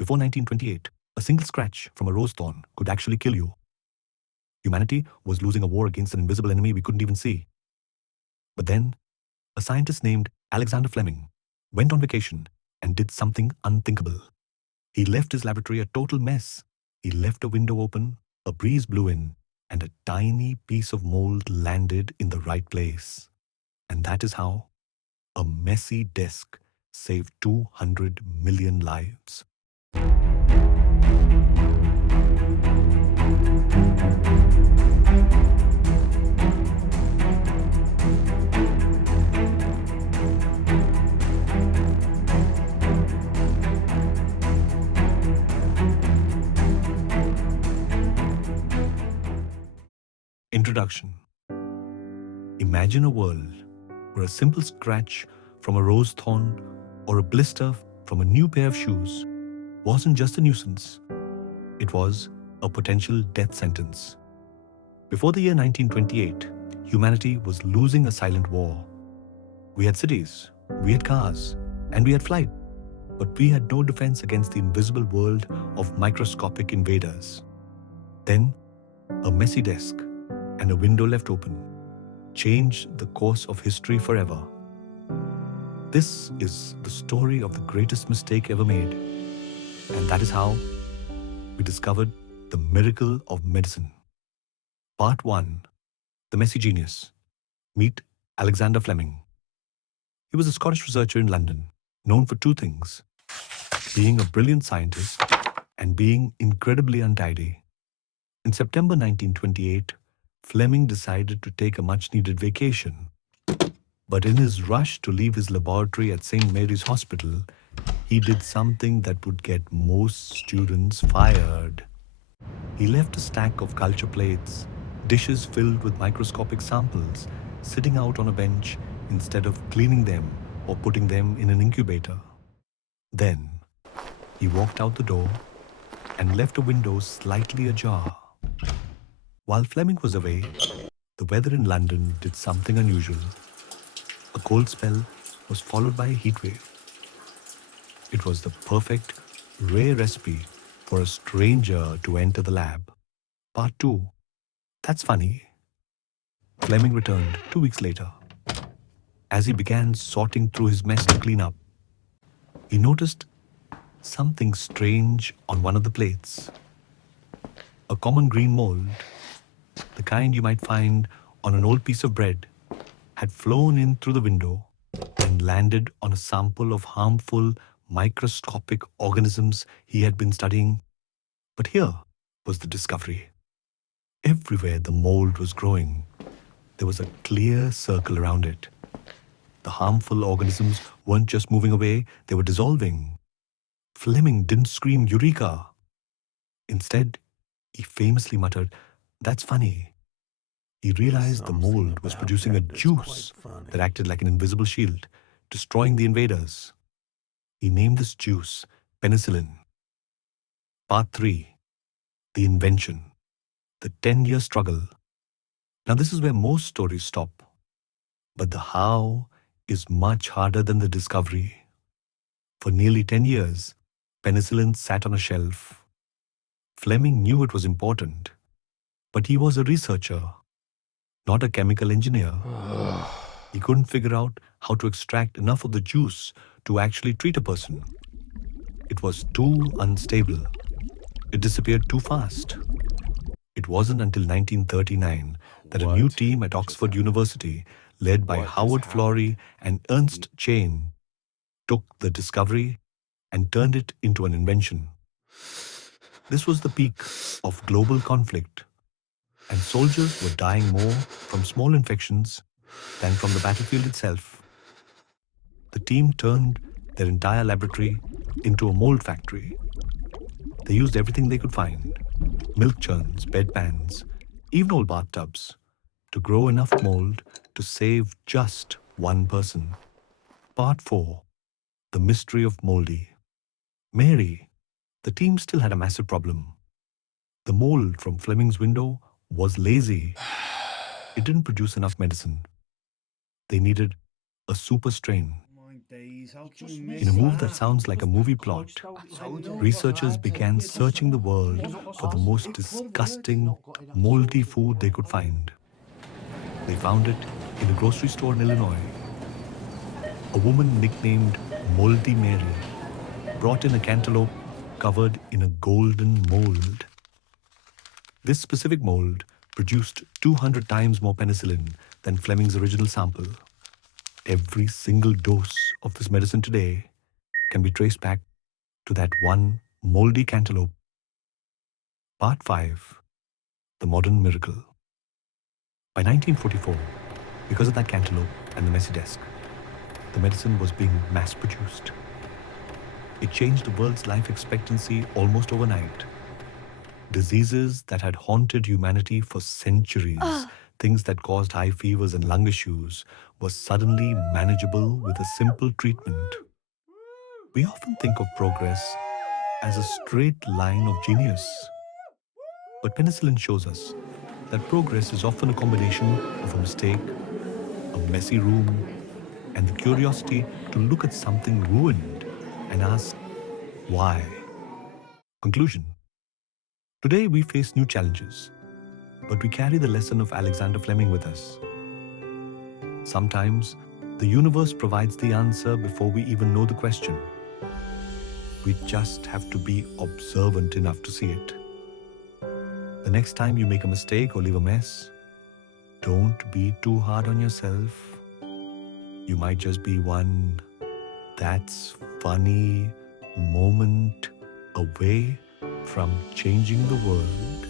Before 1928, a single scratch from a rose thorn could actually kill you. Humanity was losing a war against an invisible enemy we couldn't even see. But then, a scientist named Alexander Fleming went on vacation and did something unthinkable. He left his laboratory a total mess. He left a window open, a breeze blew in, and a tiny piece of mold landed in the right place. And that is how a messy desk saved 200 million lives. Introduction. Imagine a world where a simple scratch from a rose thorn or a blister from a new pair of shoes wasn't just a nuisance. It was a potential death sentence. Before the year 1928, humanity was losing a silent war. We had cities, we had cars, and we had flight, but we had no defense against the invisible world of microscopic invaders. Then, a messy desk and a window left open changed the course of history forever. This is the story of the greatest mistake ever made, and that is how we discovered the miracle of medicine. Part 1. The Messy Genius. Meet Alexander Fleming. He was a Scottish researcher in London, known for two things: being a brilliant scientist and being incredibly untidy. In September 1928, Fleming decided to take a much-needed vacation. But in his rush to leave his laboratory at St. Mary's Hospital, he did something that would get most students fired. He left a stack of culture plates, dishes filled with microscopic samples, sitting out on a bench instead of cleaning them or putting them in an incubator. Then, he walked out the door and left a window slightly ajar. While Fleming was away, the weather in London did something unusual. A cold spell was followed by a heat wave. It was the perfect, rare recipe for a stranger to enter the lab. Part 2. That's funny. Fleming returned 2 weeks later. As he began sorting through his mess to clean up, he noticed something strange on one of the plates. A common green mold, the kind you might find on an old piece of bread, had flown in through the window and landed on a sample of harmful microscopic organisms he had been studying. But here was the discovery. Everywhere the mold was growing, there was a clear circle around it. The harmful organisms weren't just moving away, they were dissolving. Fleming didn't scream "Eureka!" Instead, he famously muttered, "That's funny." He realized the mold was producing a juice that acted like an invisible shield, destroying the invaders. He named this juice Penicillin. Part 3. The Invention. The 10-year struggle. Now this is where most stories stop. But the how is much harder than the discovery. For nearly 10 years, penicillin sat on a shelf. Fleming knew it was important, but he was a researcher, not a chemical engineer. He couldn't figure out how to extract enough of the juice to actually treat a person. It was too unstable. It disappeared too fast. It wasn't until 1939 that a new team at Oxford University, led by Howard Florey and Ernst Chain, took the discovery and turned it into an invention. This was the peak of global conflict, and soldiers were dying more from small infections than from the battlefield itself. The team turned their entire laboratory into a mold factory. They used everything they could find: milk churns, bedpans, even old bathtubs, to grow enough mold to save just one person. Part 4. The Mystery of Moldy. Mary. The team still had a massive problem. The mold from Fleming's window was lazy. It didn't produce enough medicine. They needed a super strain. My days In a move that sounds like a movie plot, researchers began searching the world for the most disgusting, moldy food they could find. They found it in a grocery store in Illinois. A woman nicknamed Moldy Mary brought in a cantaloupe covered in a golden mold. This specific mold produced 200 times more penicillin than Fleming's original sample. Every single dose of this medicine today can be traced back to that one moldy cantaloupe. Part 5. The Modern Miracle. By 1944, because of that cantaloupe and the messy desk, the medicine was being mass-produced. It changed the world's life expectancy almost overnight. Diseases that had haunted humanity for centuries, things that caused high fevers and lung issues, were suddenly manageable with a simple treatment. We often think of progress as a straight line of genius. But penicillin shows us that progress is often a combination of a mistake, a messy room, and the curiosity to look at something ruined and ask, why? Conclusion. Today we face new challenges, but we carry the lesson of Alexander Fleming with us. Sometimes the universe provides the answer before we even know the question. We just have to be observant enough to see it. The next time you make a mistake or leave a mess, don't be too hard on yourself. You might just be one "that's funny" moment away from changing the world.